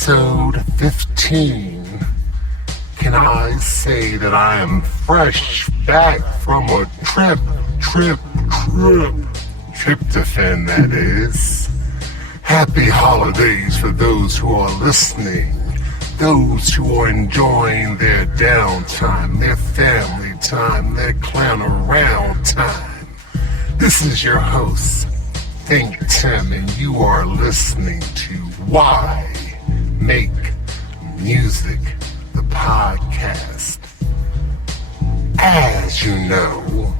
episode 15. Can I say that I am fresh back from a tryptophan, that is. Happy holidays for those who are listening, those who are enjoying their downtime, their family time, their clown around time. This is your host, ThinkTimm, and you are listening to Why Make Music, the podcast. As you know,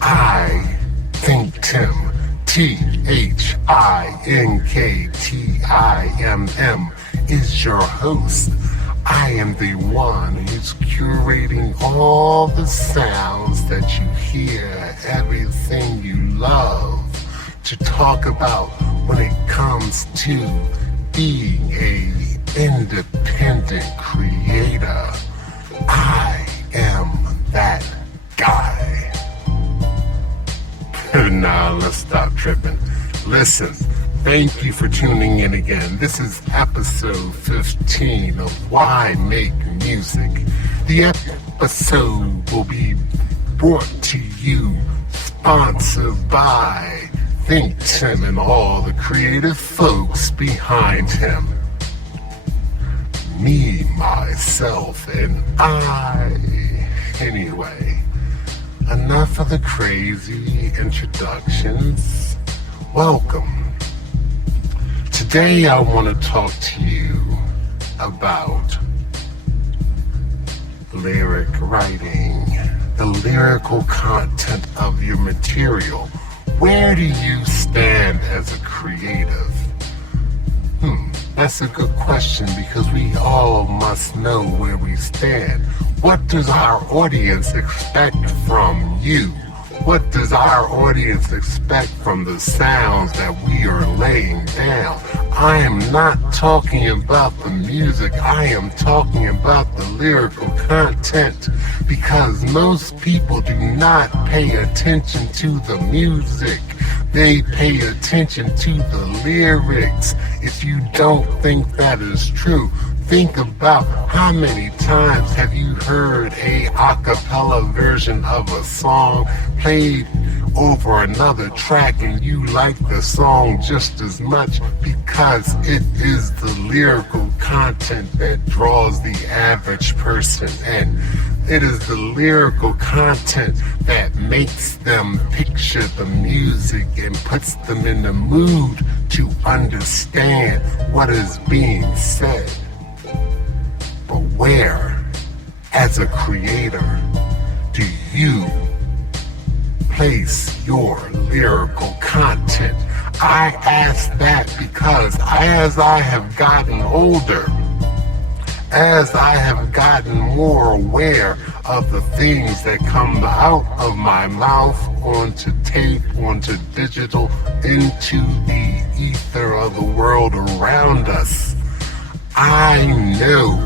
I, ThinkTimm, ThinkTimm, is your host. I am the one who's curating all the sounds that you hear, everything you love, to talk about when it comes to being a independent creator. I am that guy. Nah, let's stop tripping. Listen, thank you for tuning in again. This is episode 15 of Why Make Music. The episode will be brought to you, sponsored by ThinkTimm and all the creative folks behind him. Me, myself, and I. Anyway, enough of the crazy introductions. Welcome. Today I want to talk to you about lyric writing, the lyrical content of your material. Where do you stand as a creative? That's a good question, because we all must know where we stand. What does our audience expect from you? What does our audience expect from the sounds that we are laying down? I am not talking about the music, I am talking about the lyrical content, because most people do not pay attention to the music. They pay attention to the lyrics. If you don't think that is true, think about how many times have you heard a cappella version of a song played over another track and you like the song just as much, because it is the lyrical content that draws the average person in. It is the lyrical content that makes them picture the music and puts them in the mood to understand what is being said. But where, as a creator, do you place your lyrical content? I ask that because as I have gotten older, as I have gotten more aware of the things that come out of my mouth onto tape, onto digital, into the ether of the world around us, I know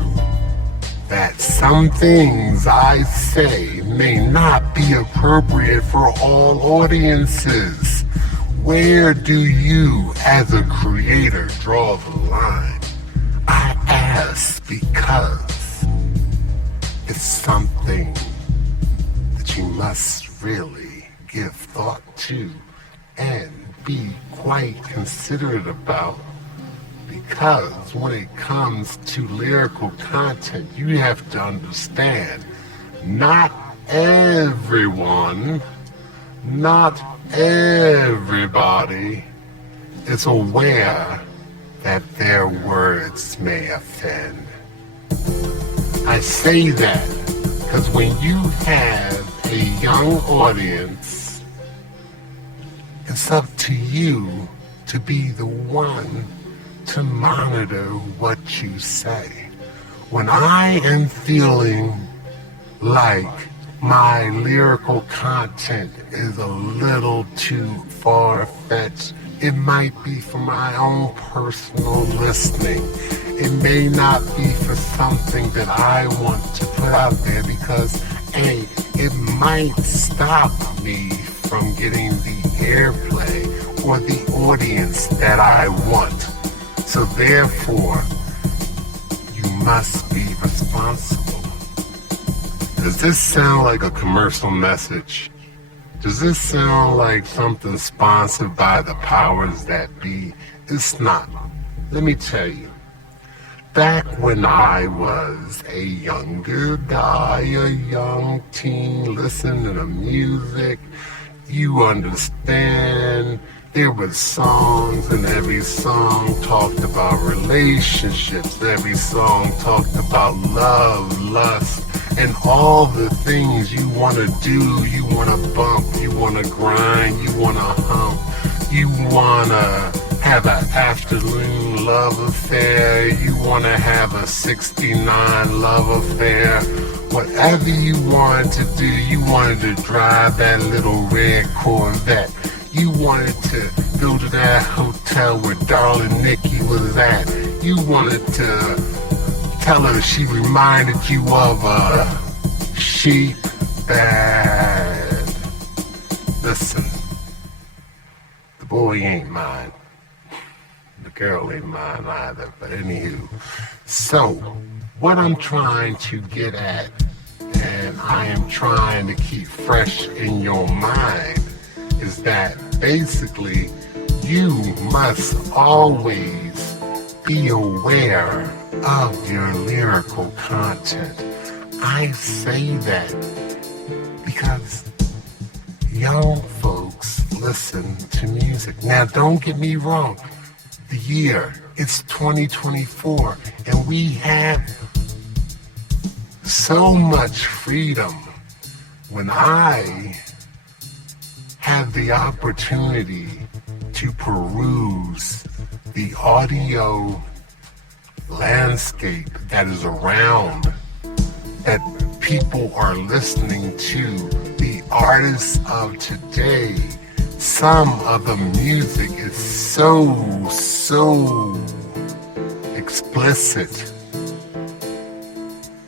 that some things I say may not be appropriate for all audiences. Where do you, as a creator, draw the line? I ask because it's something that you must really give thought to and be quite considerate about, because when it comes to lyrical content, you have to understand not everyone, not everybody is aware that their words may offend. I say that because when you have a young audience, it's up to you to be the one to monitor what you say. When I am feeling like my lyrical content is a little too far-fetched, it might be for my own personal listening. It may not be for something that I want to put out there, because A, it might stop me from getting the airplay or the audience that I want. So therefore, must be responsible. Does this sound like a commercial message? Does this sound like something sponsored by the powers that be? It's not. Let me tell you. Back when I was a younger guy, a young teen listening to music, you understand, there was songs and every song talked about relationships, every song talked about love, lust, and all the things you want to do. You want to bump, you want to grind, you want to hump, you want to have an afternoon love affair, you want to have a 69 love affair. Whatever you wanted to do, you wanted to drive that little red Corvette. You wanted to go to that hotel where darling Nikki was at. You wanted to tell her she reminded you of a sheep bed. Listen, the boy ain't mine. The girl ain't mine either, but anywho. So, what I'm trying to get at, and I am trying to keep fresh in your mind, is that basically you must always be aware of your lyrical content. I say that because young folks listen to music. Now, don't get me wrong. The year, it's 2024, and we have so much freedom. When I have the opportunity to peruse the audio landscape that is around, that people are listening to, the artists of today, some of the music is so explicit.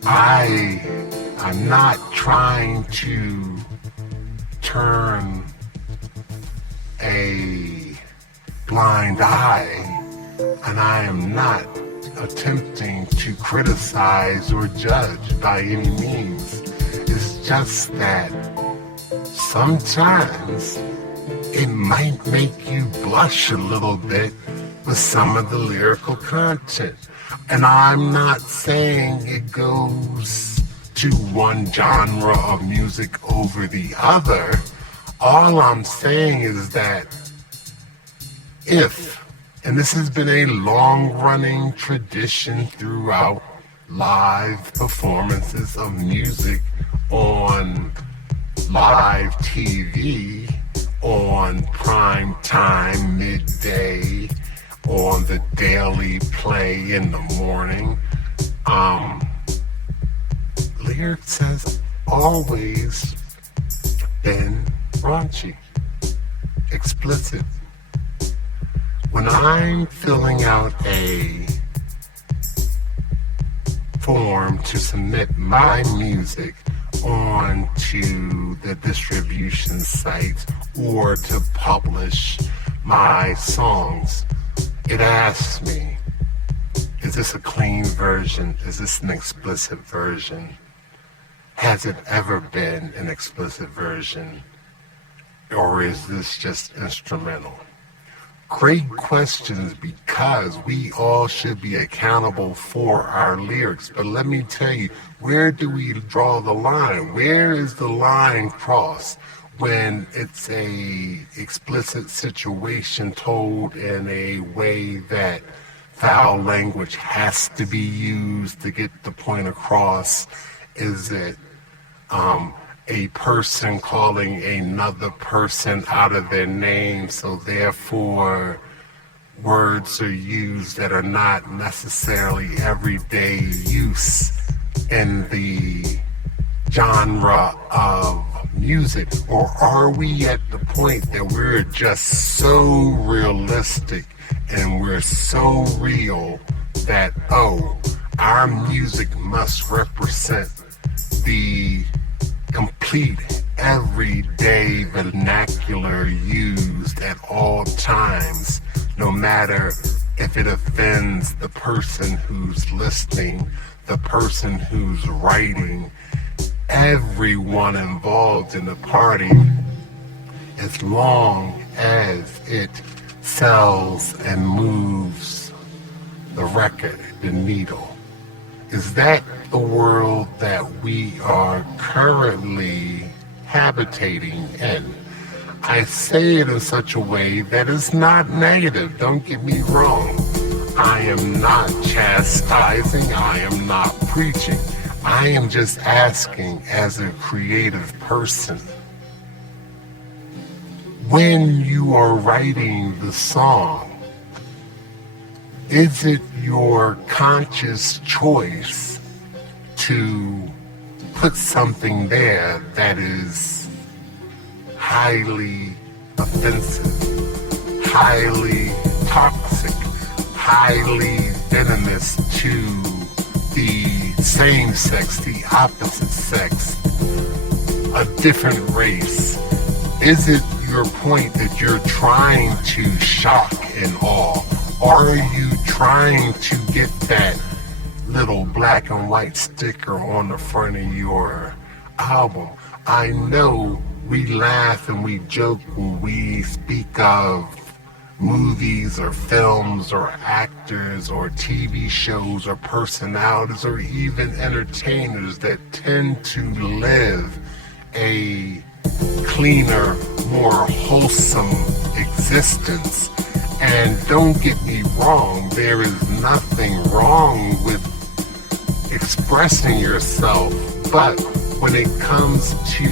I'm not trying to turn a blind eye, and I am not attempting to criticize or judge by any means. It's just that sometimes it might make you blush a little bit with some of the lyrical content. And I'm not saying it goes to one genre of music over the other. All I'm saying is that if, and this has been a long-running tradition throughout live performances of music on live TV, on prime time, midday, on the daily play in the morning, lyrics has always been raunchy, explicit. When I'm filling out a form to submit my music onto the distribution site or to publish my songs, it asks me, is this a clean version? Is this an explicit version? Has it ever been an explicit version? Or is this just instrumental? Great questions, because we all should be accountable for our lyrics. But let me tell you, where do we draw the line? Where is the line crossed when it's a explicit situation told in a way that foul language has to be used to get the point across? Is it a person calling another person out of their name, so therefore words are used that are not necessarily everyday use in the genre of music? Or are we at the point that we're just so realistic and we're so real that, oh, our music must represent the complete everyday vernacular used at all times, no matter if it offends the person who's listening, the person who's writing, everyone involved in the party, as long as it sells and moves the record, the needle. Is that the world that we are currently habitating in? I say it in such a way that is not negative, don't get me wrong. I am not chastising, I am not preaching. I am just asking as a creative person, when you are writing the song, is it your conscious choice to put something there that is highly offensive, highly toxic, highly venomous to the same sex, the opposite sex, a different race? Is it your point that you're trying to shock and awe? Or are you trying to get that little black and white sticker on the front of your album? I know we laugh and we joke when we speak of movies or films or actors or TV shows or personalities or even entertainers that tend to live a cleaner, more wholesome existence. And don't get me wrong, there is nothing wrong with expressing yourself, but when it comes to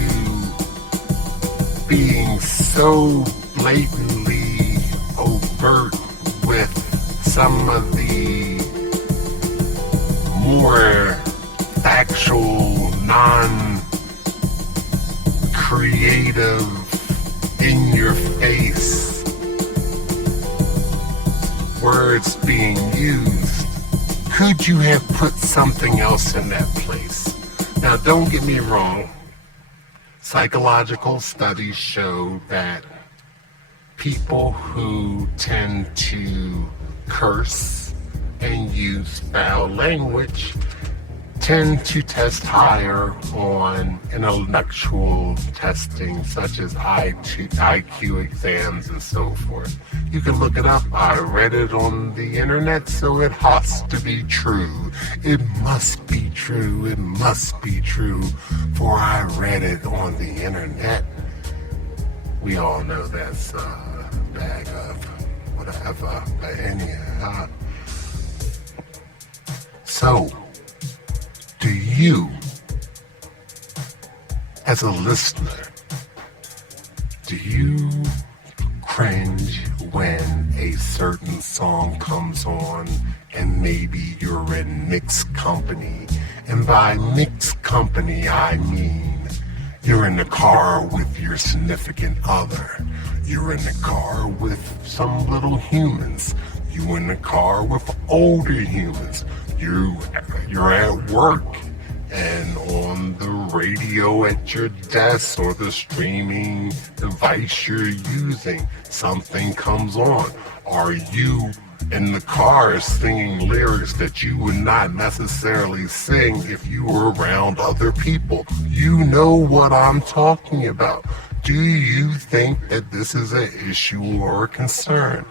being so blatantly overt with some of the more factual, non-creative, in-your-face words being used, could you have put something else in that place? Now, don't get me wrong. Psychological studies show that people who tend to curse and use foul language tend to test higher on intellectual testing such as IQ exams and so forth. You can look it up. I read it on the internet, so it has to be true. It must be true. It must be true, for I read it on the internet. We all know that's a bag of whatever, but anyhow. So, do you, as a listener, do you cringe when a certain song comes on and maybe you're in mixed company? And by mixed company, I mean you're in the car with your significant other. You're in the car with some little humans. You're in the car with older humans. You're at work, and on the radio at your desk or the streaming device you're using, something comes on. Are you in the car singing lyrics that you would not necessarily sing if you were around other people? You know what I'm talking about. Do you think that this is an issue or a concern?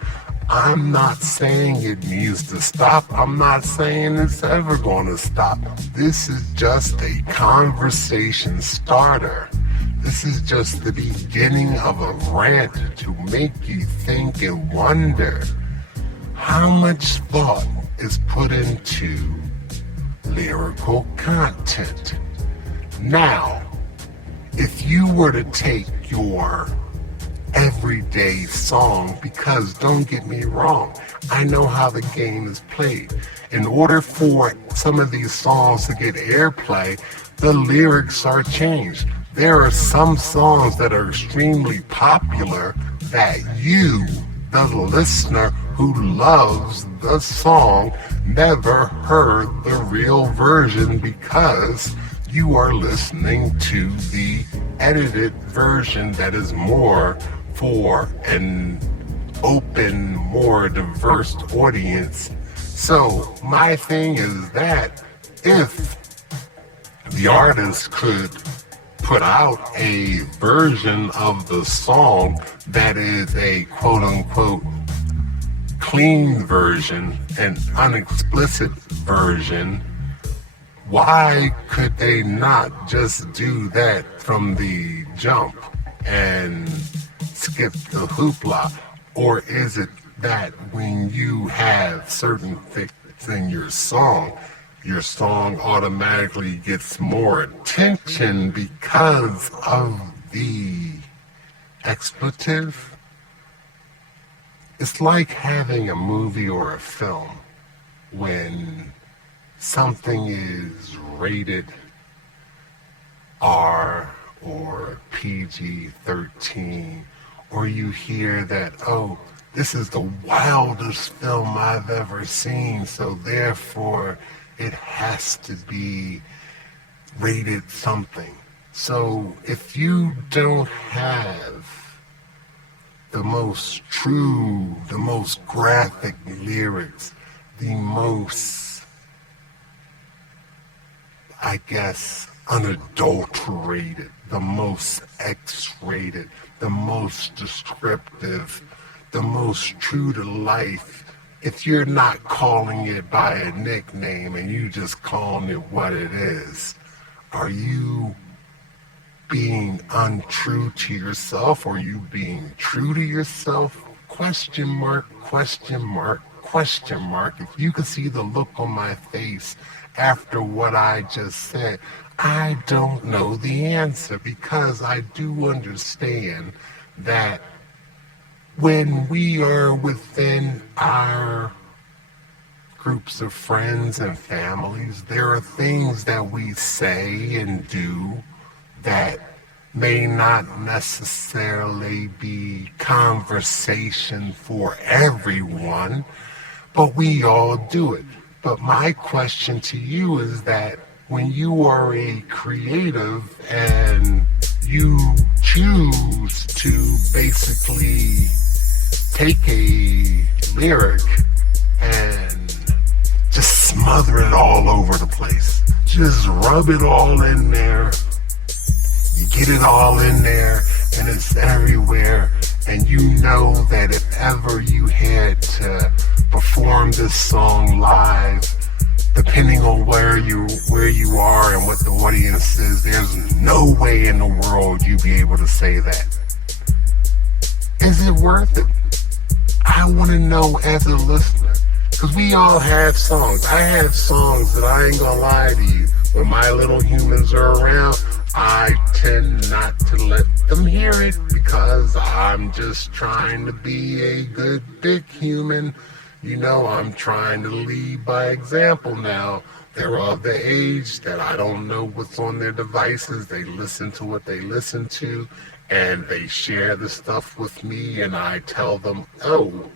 I'm not saying it needs to stop. I'm not saying it's ever going to stop. This is just a conversation starter. This is just the beginning of a rant to make you think and wonder how much thought is put into lyrical content. Now, if you were to take your everyday song, because don't get me wrong, I know how the game is played. In order for some of these songs to get airplay, the lyrics are changed. There are some songs that are extremely popular that you, the listener who loves the song, never heard the real version because you are listening to the edited version that is more for an open, more diverse audience. So my thing is that if the artist could put out a version of the song that is a quote-unquote clean version, an unexplicit version, why could they not just do that from the jump and skip the hoopla? Or is it that when you have certain things in your song automatically gets more attention because of the expletive? It's like having a movie or a film when something is rated R or PG-13, or you hear that, oh, this is the wildest film I've ever seen, so therefore it has to be rated something. So if you don't have the most true, the most graphic lyrics, the most, I guess, unadulterated, the most X-rated, the most descriptive, the most true to life, if you're not calling it by a nickname and you just calling it what it is, are you being untrue to yourself, or are you being true to yourself? Question mark, question mark, question mark. If you could see the look on my face after what I just said, I don't know the answer, because I do understand that when we are within our groups of friends and families, there are things that we say and do that may not necessarily be conversation for everyone, but we all do it. But my question to you is that when you are a creative and you choose to basically take a lyric and just smother it all over the place, just rub it all in there, you get it all in there and it's everywhere, and you know that if ever you had to perform this song live, depending on where you are and what the audience is, there's no way in the world you'd be able to say that. Is it worth it? I want to know as a listener, because we all have songs. I have songs that I ain't gonna lie to you, when my little humans are around, I tend not to let them hear it, because I'm just trying to be a good big human. You know, I'm trying to lead by example now. They're of the age that I don't know what's on their devices. They listen to what they listen to, and they share the stuff with me, and I tell them, oh,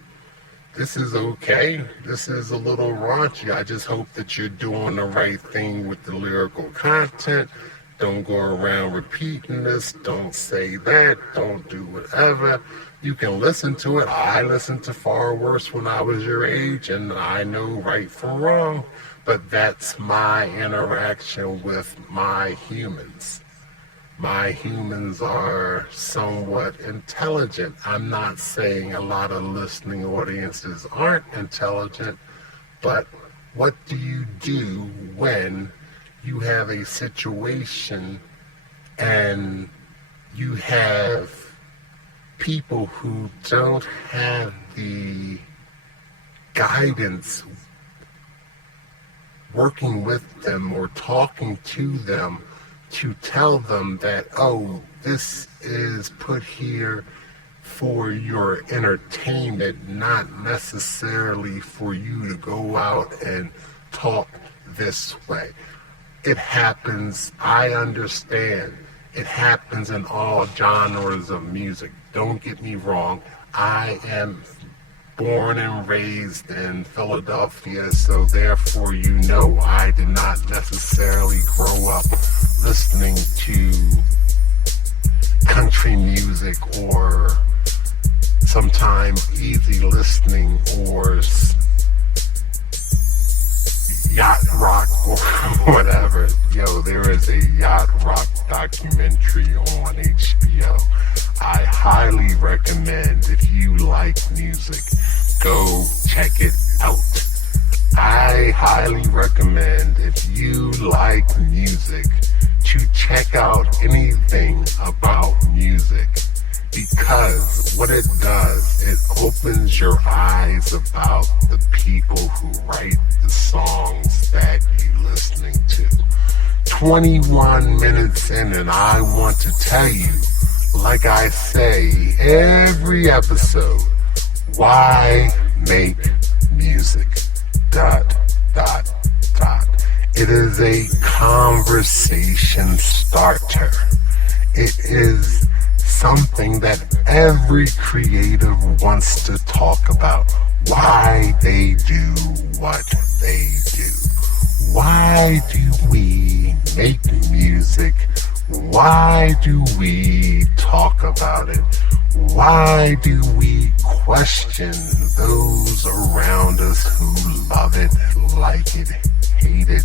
this is okay. This is a little raunchy. I just hope that you're doing the right thing with the lyrical content. Don't go around repeating this. Don't say that. Don't do whatever. You can listen to it. I listened to far worse when I was your age, and I know right from wrong. But that's my interaction with my humans. My humans are somewhat intelligent. I'm not saying a lot of listening audiences aren't intelligent, but what do you do when you have a situation and you have people who don't have the guidance working with them or talking to them to tell them that, oh, this is put here for your entertainment, not necessarily for you to go out and talk this way. It happens, I understand. It happens in all genres of music. Don't get me wrong. I am born and raised in Philadelphia, so therefore you know I did not necessarily grow up listening to country music or sometimes easy listening or yacht rock or whatever. Yo, there is a yacht rock documentary on HBO. I highly recommend, if you like music, go check it out. I highly recommend, if you like music, to check out anything about music, because what it does, it opens your eyes about the people who write the songs that you're listening to. 21 minutes in, and I want to tell you, like I say every episode, why make music? ... It is a conversation starter. It is something that every creative wants to talk about. Why they do what they do. Why do we make music? Why do we talk about it? Why do we question those around us who love it, like it, hate it?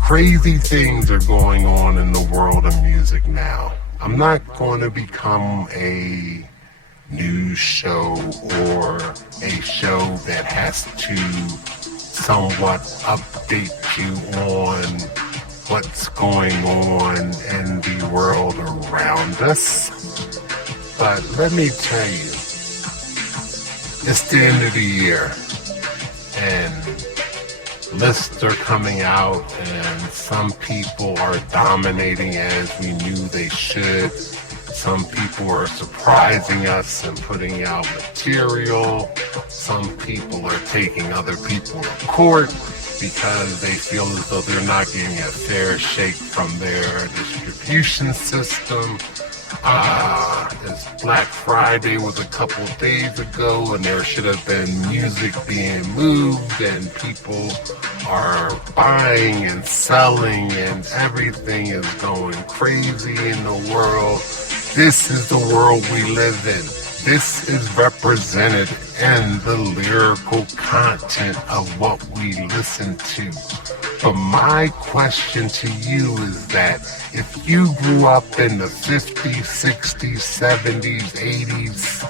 Crazy things are going on in the world of music now. I'm not going to become a news show or a show that has to somewhat update you on what's going on in the world around us. But let me tell you, it's the end of the year, and lists are coming out, and some people are dominating as we knew they should. Some people are surprising us and putting out material. Some people are taking other people to court because they feel as though they're not getting a fair shake from their distribution system. This Black Friday was a couple days ago, and there should have been music being moved, and people are buying and selling, and everything is going crazy in the world. This is the world we live in. This is represented in the lyrical content of what we listen to. But my question to you is that if you grew up in the 50s, 60s, 70s, 80s,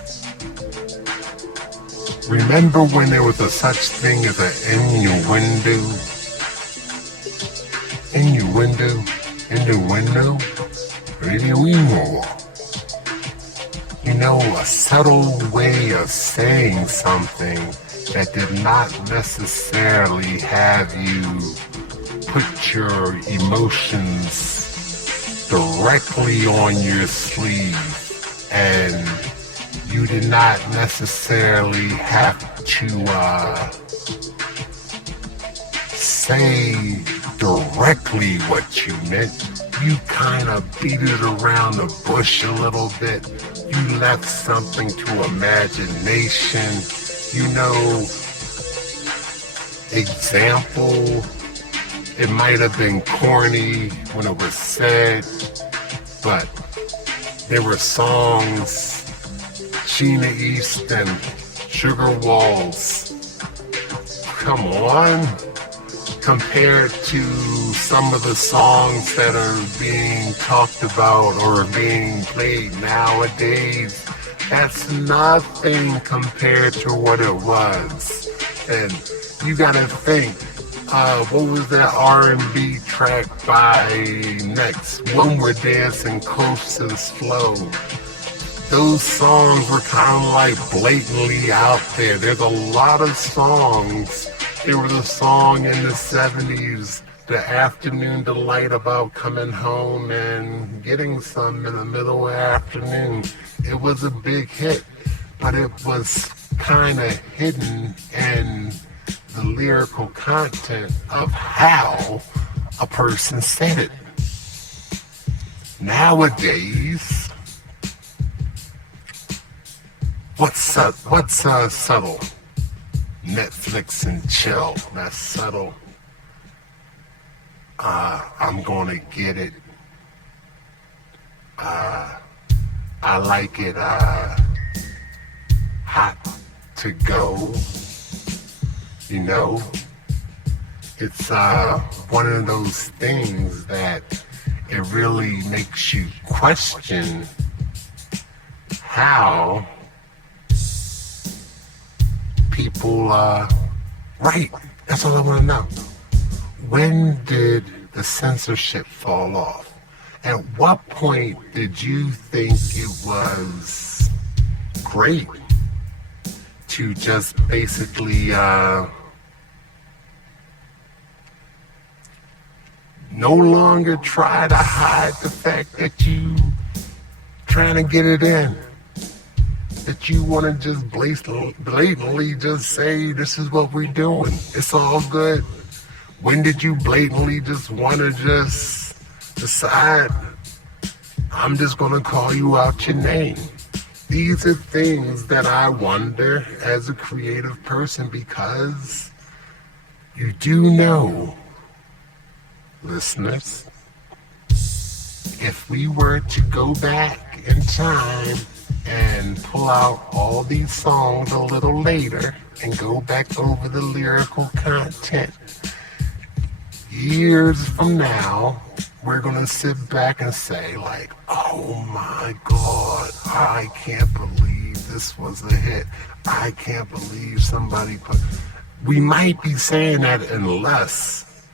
remember when there was a such thing as an innuendo? Radio. You know, a subtle way of saying something that did not necessarily have you put your emotions directly on your sleeve, and you did not necessarily have to say directly what you meant. You kind of beat it around the bush a little bit. You left something to imagination. You know, example, it might have been corny when it was said, but there were songs, Sheena East and Sugar Walls, come on, compared to some of the songs that are being talked about or being played nowadays. That's nothing compared to what it was. And you gotta think, what was that R&B track by Next? When We're Dancing Close and Slow. Those songs were kind of like blatantly out there. There's a lot of songs. There was a song in the 70s, The Afternoon Delight, about coming home and getting some in the middle of the afternoon. It was a big hit, but it was kind of hidden in the lyrical content of how a person said it. Nowadays, what's subtle? Netflix and chill. That's subtle. I'm gonna get it. I like it. hot to go. You know, it's one of those things that it really makes you question how people write. That's all I want to know. When did the censorship fall off? At what point did you think it was great to just basically no longer try to hide the fact that you trying to get it in? That you want to just blatantly just say, this is what we're doing. It's all good. When did you blatantly just want to just decide, I'm just going to call you out your name? These are things that I wonder as a creative person, because you do know, listeners, if we were to go back in time and pull out all these songs a little later and go back over the lyrical content, years from now, we're gonna sit back and say like, oh my God, I can't believe this was a hit. I can't believe somebody put... We might be saying that unless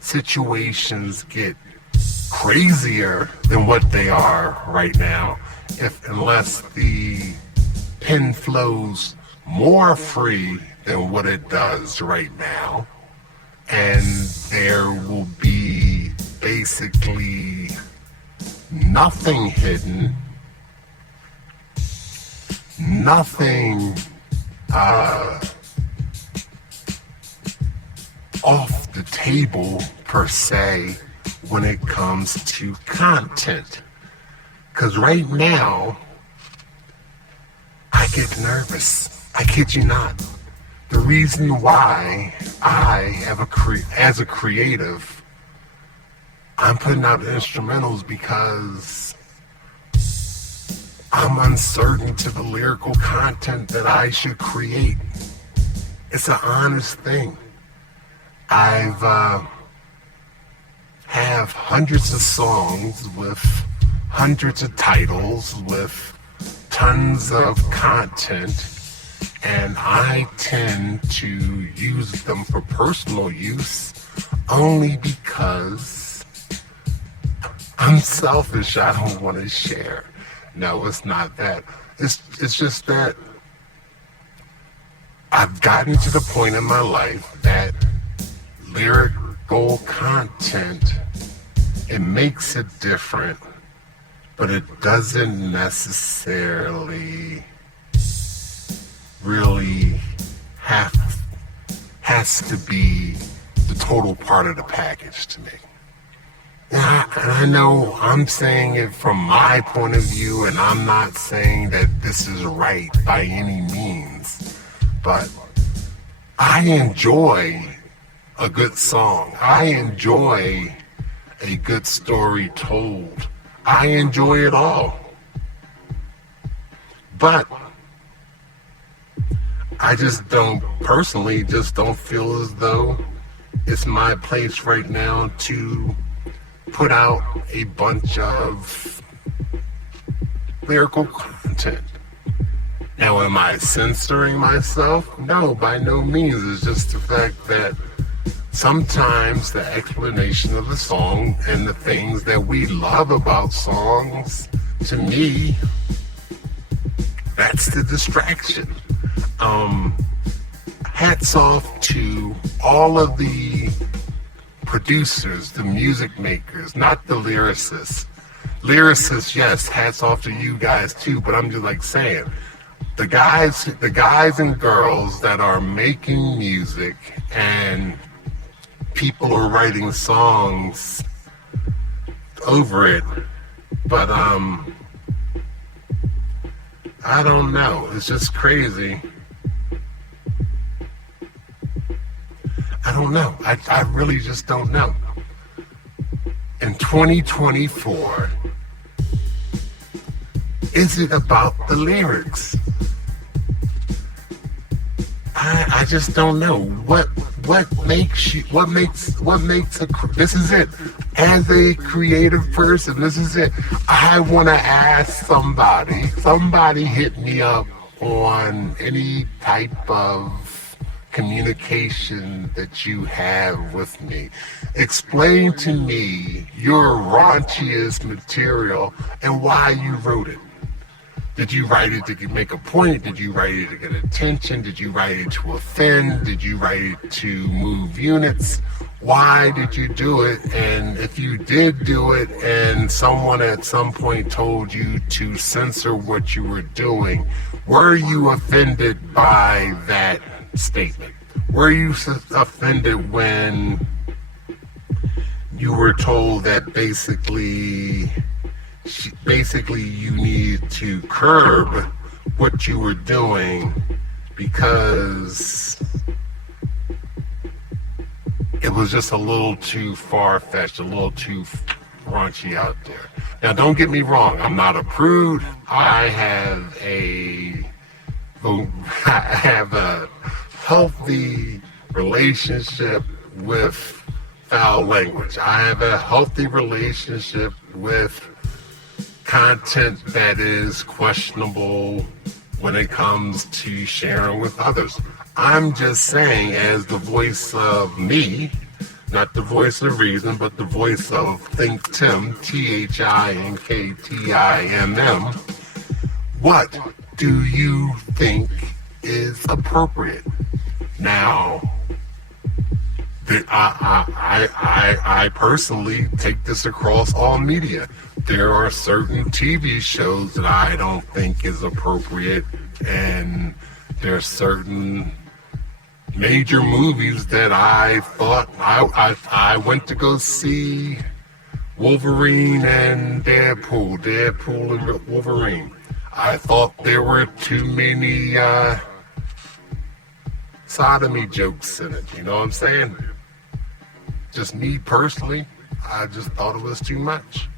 situations get crazier than what they are right now. Unless the pen flows more free than what it does right now, and there will be basically nothing hidden, nothing off the table per se when it comes to content. Because right now, I get nervous. I kid you not. The reason why I have as a creative, I'm putting out instrumentals because I'm uncertain to the lyrical content that I should create. It's an honest thing. I've have hundreds of songs with hundreds of titles with tons of content, and I tend to use them for personal use only because I'm selfish. I don't want to share. No, it's not that. It's just that I've gotten to the point in my life that lyrical content, it makes it different, but it doesn't necessarily really has to be the total part of the package to me. And I know I'm saying it from my point of view, and I'm not saying that this is right by any means, but I enjoy a good song. I enjoy a good story told. I enjoy it all. But I just don't feel as though it's my place right now to put out a bunch of lyrical content. Now, am I censoring myself? No, by no means. It's just the fact that sometimes the explanation of the song and the things that we love about songs, to me, that's the distraction. Hats off to all of the producers, the music makers, not the lyricists. Lyricists, yes, hats off to you guys too, but I'm just like saying, the guys and girls that are making music and people are writing songs over it, but I don't know, it's just crazy. I don't know. I really just don't know. In 2024, is it about the lyrics? I just don't know what makes this is it. As a creative person, this is it. I want to ask somebody hit me up on any type of communication that you have with me. Explain to me your raunchiest material and why you wrote it. Did you write it to make a point? Did you write it to get attention? Did you write it to offend? Did you write it to move units? Why did you do it? And if you did do it and someone at some point told you to censor what you were doing, were you offended by that statement? Were you offended when you were told that basically you need to curb what you were doing because it was just a little too far-fetched, a little too raunchy out there? Now, don't get me wrong. I'm not a prude. I have a healthy relationship with foul language. I have a healthy relationship with content that is questionable when it comes to sharing with others. I'm just saying, as the voice of me, not the voice of reason, but the voice of ThinkTimm, ThinkTimm, what do you think is appropriate? Now, I personally take this across all media. There are certain TV shows that I don't think is appropriate, and there are certain major movies that I thought I went to go see Wolverine and Deadpool and Wolverine. I thought there were too many sodomy jokes in it, you know what I'm saying? Just me personally, I just thought it was too much.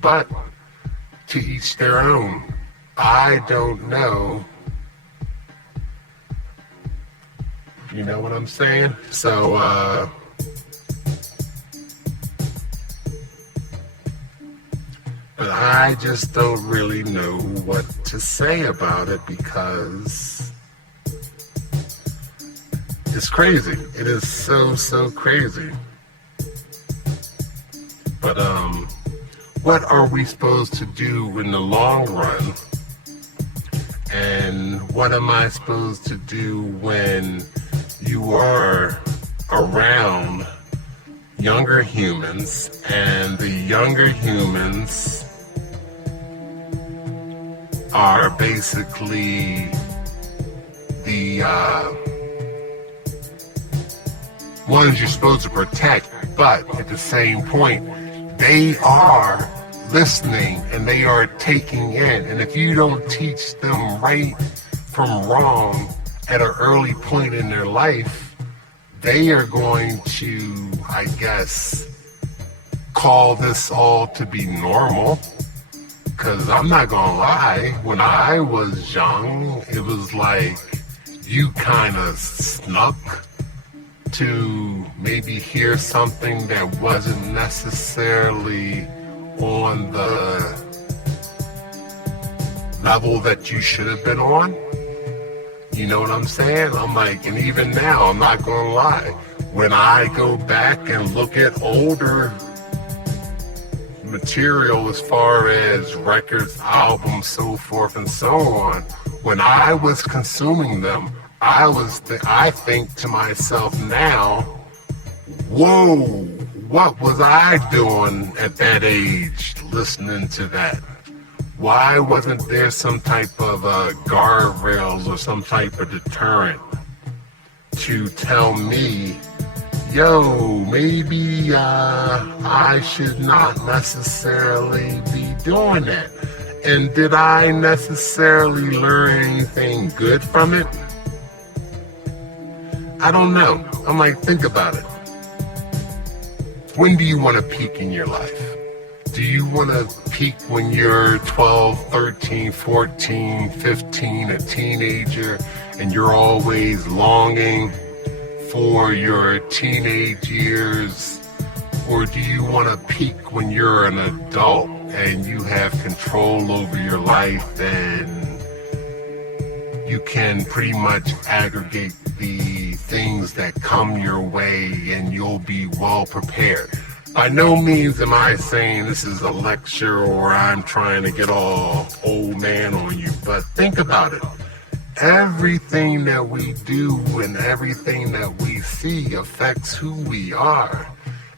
But to each their own. I don't know. You know what I'm saying? So, but I just don't really know what to say about it because it's crazy. It is so crazy. But, what are we supposed to do in the long run? And what am I supposed to do when you are around younger humans and the younger humans are basically the ones you're supposed to protect, but at the same point, they are listening and they are taking in. And if you don't teach them right from wrong at an early point in their life, they are going to, I guess, call this all to be normal. Because I'm not gonna lie, when I was young, it was like you kind of snuck to maybe hear something that wasn't necessarily on the level that you should have been on. You know what I'm saying? I'm like, and even now, I'm not gonna lie, when I go back and look at older material as far as records, albums, so forth and so on, when I was consuming them, I think to myself now, whoa, what was I doing at that age listening to that? Why wasn't there some type of guardrails or some type of deterrent to tell me, yo, maybe I should not necessarily be doing that? And did I necessarily learn anything good from it? I don't know. I'm like, think about it. When do you want to peak in your life? Do you want to peak when you're 12, 13, 14, 15, a teenager, and you're always longing for your teenage years? Or do you want to peak when you're an adult and you have control over your life and you can pretty much aggregate the things that come your way and you'll be well prepared? By no means am I saying this is a lecture or I'm trying to get all old man on you, but think about it. Everything that we do and everything that we see affects who we are.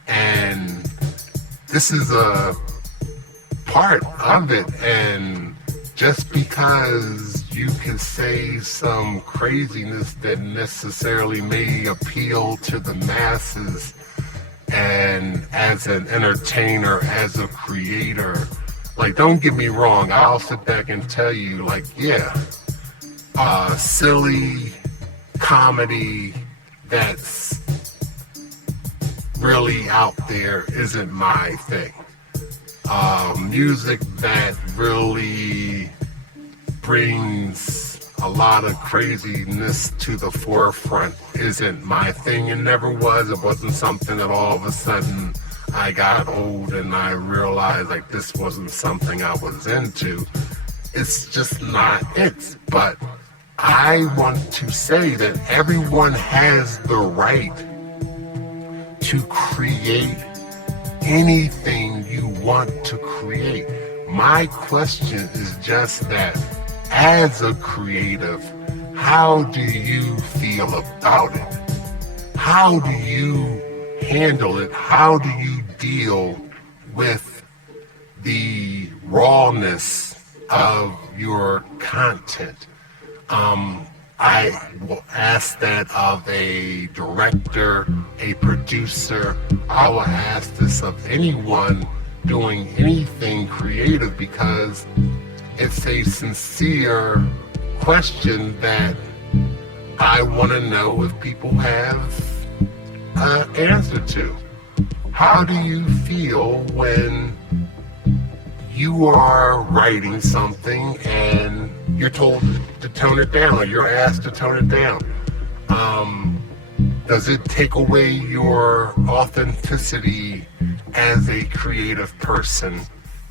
And this is a part of it. And just because you can say some craziness that necessarily may appeal to the masses, and as an entertainer, as a creator, like, don't get me wrong, I'll sit back and tell you, like, yeah, silly comedy that's really out there isn't my thing. Music that really brings a lot of craziness to the forefront isn't my thing. It never was. It wasn't something that all of a sudden I got old and I realized like this wasn't something I was into. It's just not it. But I want to say that everyone has the right to create anything you want to create. My question is just that, as a creative, how do you feel about it? How do you handle it? How do you deal with the rawness of your content? I will ask that of a director, a producer. I will ask this of anyone doing anything creative, because it's a sincere question that I want to know if people have an answer to. How do you feel when you are writing something and you're told to tone it down, or you're asked to tone it down? Does it take away your authenticity as a creative person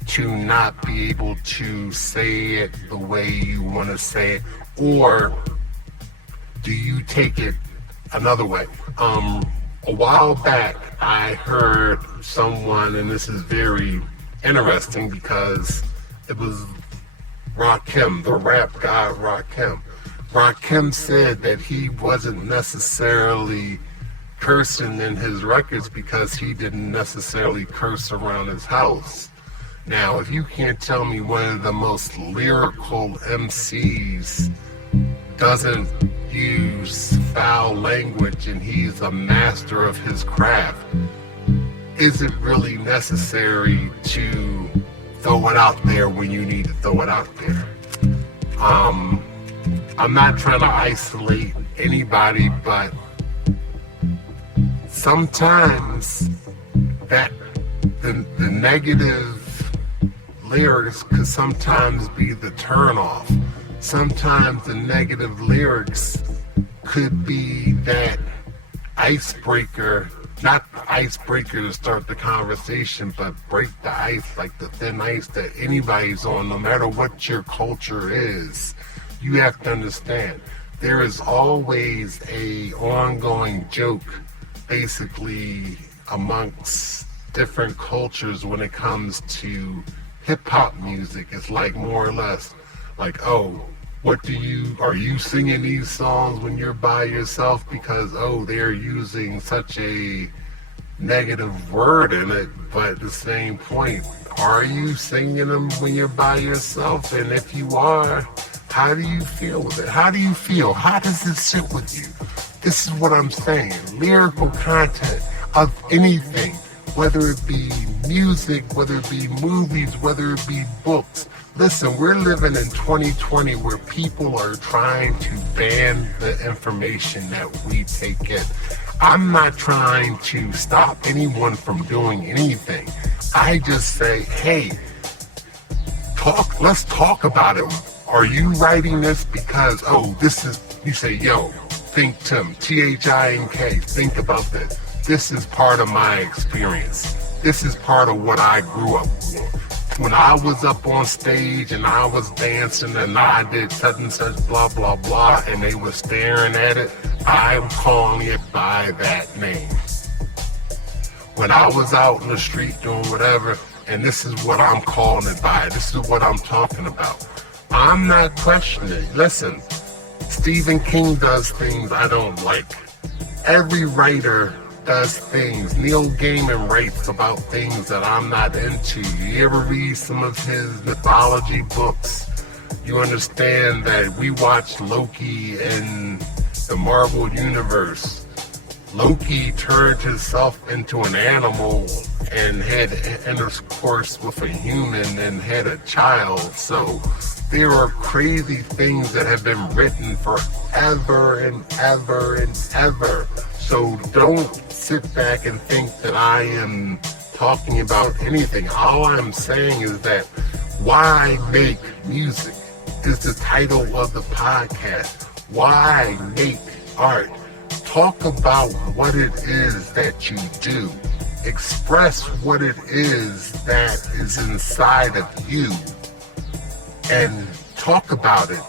to not be able to say it the way you want to say it? Or do you take it another way? A while back, I heard someone, and this is very interesting because it was Rakim, the rap guy Rakim. Rakim said that he wasn't necessarily cursing in his records because he didn't necessarily curse around his house. Now, if you can't tell me one of the most lyrical MCs doesn't use foul language and he's a master of his craft, is it really necessary to throw it out there when you need to throw it out there? I'm not trying to isolate anybody, but sometimes that the negative lyrics could sometimes be the turnoff. Sometimes the negative lyrics could be that icebreaker, not the icebreaker to start the conversation, but break the ice, like the thin ice that anybody's on, no matter what your culture is. You have to understand, there is always a ongoing joke, basically, amongst different cultures when it comes to hip-hop music. It's like more or less like, oh, are you singing these songs when you're by yourself because, oh, they're using such a negative word in it? But at the same point, are you singing them when you're by yourself? And if you are, how do you feel with it? How do you feel? How does it sit with you? This is what I'm saying. Lyrical content of anything, whether it be music, whether it be movies, whether it be books. Listen, we're living in 2020 where people are trying to ban the information that we take in. I'm not trying to stop anyone from doing anything. I just say, hey, let's talk about it. Are you writing this because, oh, this is You say, yo, ThinkTimm, T-H-I-N-K, think about this. This is part of my experience. This is part of what I grew up with. When I was up on stage and I was dancing and I did such and such blah, blah, blah, and they were staring at it, I'm calling it by that name. When I was out in the street doing whatever, and this is what I'm calling it by, this is what I'm talking about. I'm not questioning. Listen, Stephen King does things I don't like. Every writer does things. Neil Gaiman writes about things that I'm not into. You ever read some of his mythology books? You understand that we watched Loki in the Marvel Universe. Loki turned himself into an animal and had intercourse with a human and had a child. So there are crazy things that have been written forever and ever and ever. So don't sit back and think that I am talking about anything. All I'm saying is that why make music is the title of the podcast. Why make art? Talk about what it is that you do. Express what it is that is inside of you. And talk about it.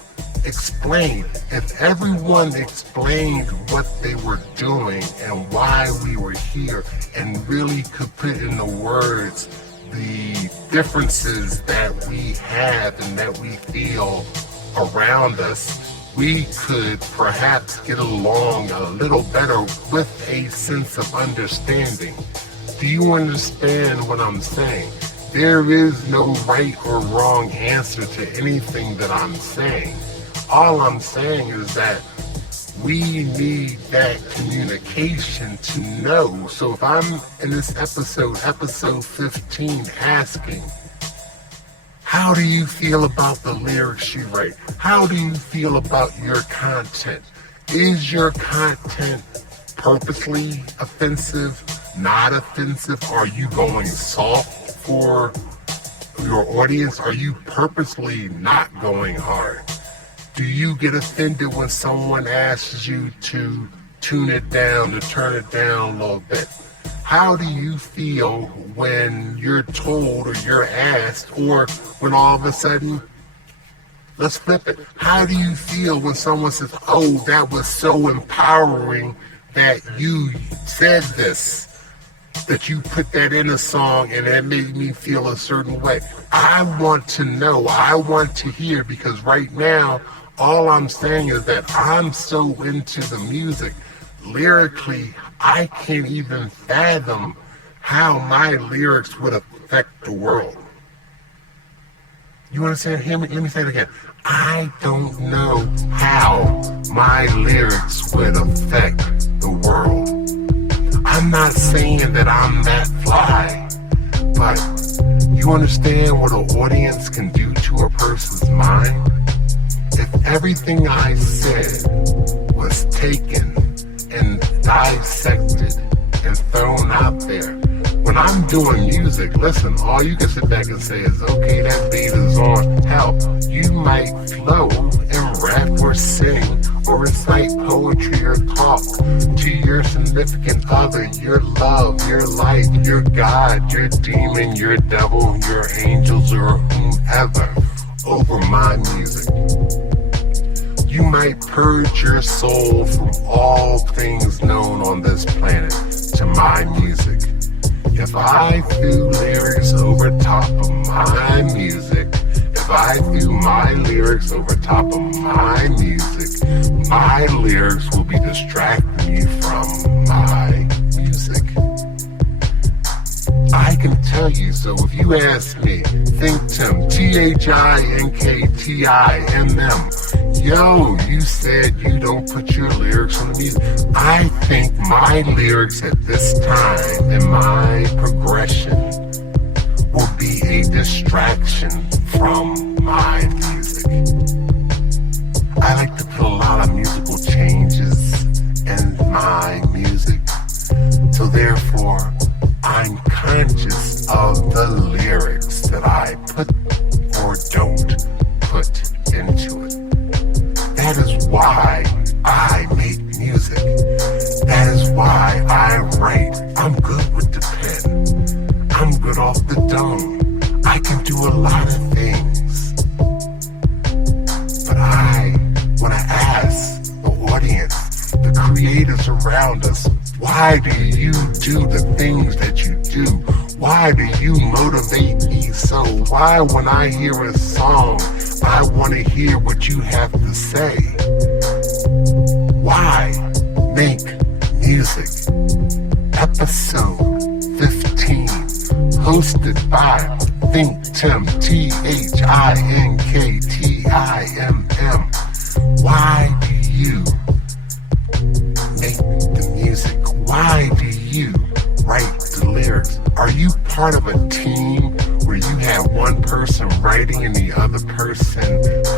Explain. If everyone explained what they were doing and why we were here and really could put into words the differences that we have and that we feel around us, we could perhaps get along a little better with a sense of understanding. Do you understand what I'm saying? There is no right or wrong answer to anything that I'm saying. All I'm saying is that we need that communication to know. So if I'm in this episode 15, asking, how do you feel about the lyrics you write? How do you feel about your content? Is your content purposely offensive, not offensive? Are you going soft for your audience? Are you purposely not going hard? Do you get offended when someone asks you to tune it down, to turn it down a little bit? How do you feel when you're told or you're asked, or when all of a sudden, let's flip it. How do you feel when someone says, oh, that was so empowering that you said this, that you put that in a song and that made me feel a certain way? I want to know, I want to hear, because right now, all I'm saying is that I'm so into the music. Lyrically, I can't even fathom how my lyrics would affect the world. You understand? Let me say it again. I don't know how my lyrics would affect the world. I'm not saying that I'm that fly, but you understand what an audience can do to a person's mind? If everything I said was taken and dissected and thrown out there, when I'm doing music, listen, all you can sit back and say is, okay, that beat is on. Hell, you might flow and rap or sing or recite poetry or talk to your significant other, your love, your life, your God, your demon, your devil, your angels, or whomever over my music. You might purge your soul from all things known on this planet to my music. If I threw lyrics over top of my music, if I threw my lyrics over top of my music, my lyrics will be distracting you from my music. I can tell you, so if you ask me, ThinkTimm, ThinkTimm, yo, you said you don't put your lyrics on the music. I think my lyrics at this time in my progression will be a distraction from my music. I like to put a lot of musical changes in my music, so therefore I'm conscious of the lyrics that I put or don't put into it. That is why Why do you do the things that you do? Why do you motivate me so? Why when I hear a song, I want to hear what you have to say? Why make music? Episode 15, hosted by ThinkTimm, ThinkTimm. Why do you make the music? Why do you write the lyrics? Are you part of a team where you have one person writing and the other person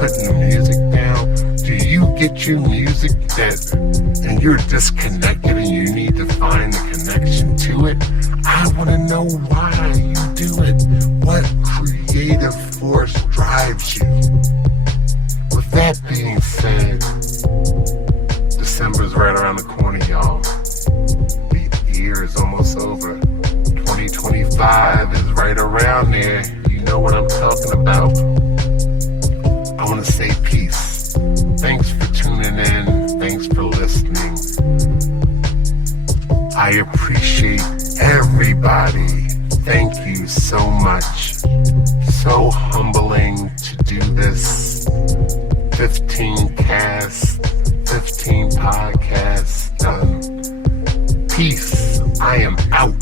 putting the music down? Do you get your music and you're disconnected and you need to find the connection to it? I want to know why you do it. What creative force drives you? With that being said, December's right around the corner, y'all. The year is almost over. 2025 is right around there. You know what I'm talking about. I want to say peace. Thanks for tuning in. Thanks for listening. I appreciate everybody. Thank you so much. So humbling to do this. 15 casts, 15 podcasts done. Peace. I am out.